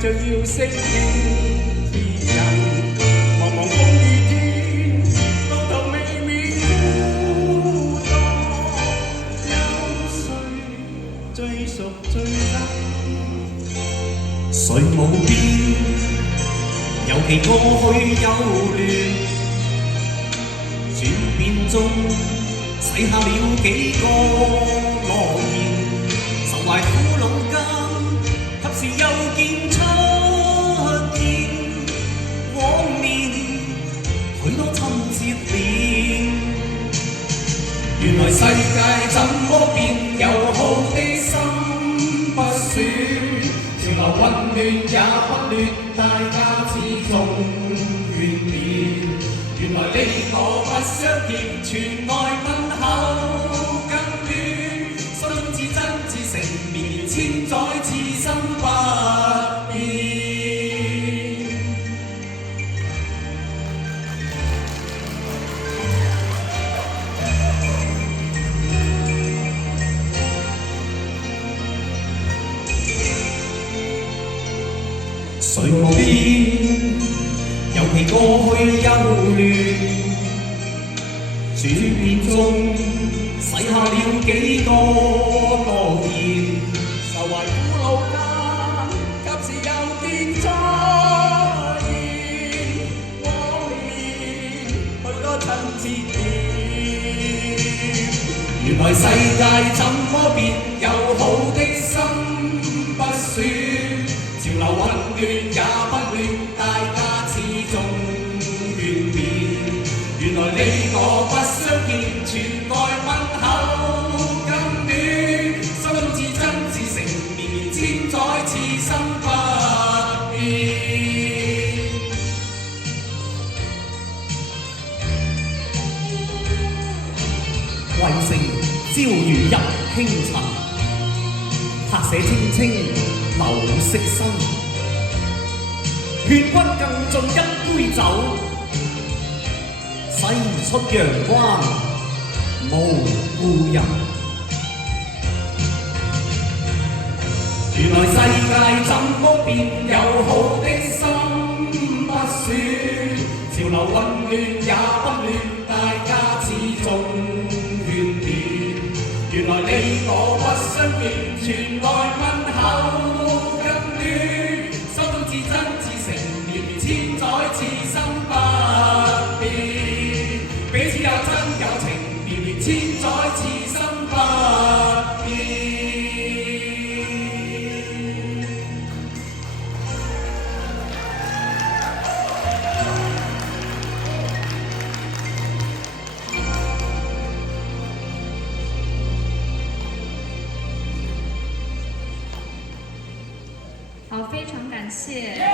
着要適應別人，茫茫風雨天，到頭未免孤單。有誰最熟最真？誰無變？尤其過去有亂，轉變中洗下了幾個諾言，愁懷苦惱間，及時又見出現往年許多親切臉。原來世界怎麼變，友好的心不損，潮流混亂也不亂，大家始終眷戀。原來你我不相見，傳來問候更暖，心中至真至誠，綿綿千載此心不變。誰無變？尤其過去憂亂，轉變中洗下了幾個諾言，愁懷苦惱間，及時又見出現往年許多親切臉。原來世界怎麼變，友好的心不損。潮流混亂也不亂，大家始終眷戀。原來你我不相見，傳來問候更暖，心中至真至誠，綿綿千載此心不變。圍城朝如入輕塵，拍寫青青流色身，勸君更盡一杯酒，洗唔出陽關無故人。原來世界怎麼變，友好的心不損，潮流混亂也不亂，大家始終眷戀。原來你我不相見，傳來問候更暖，心中至真至誠，綿綿千載此心不變。彼此有真有情，綿綿千載此心不變。好，非常感谢。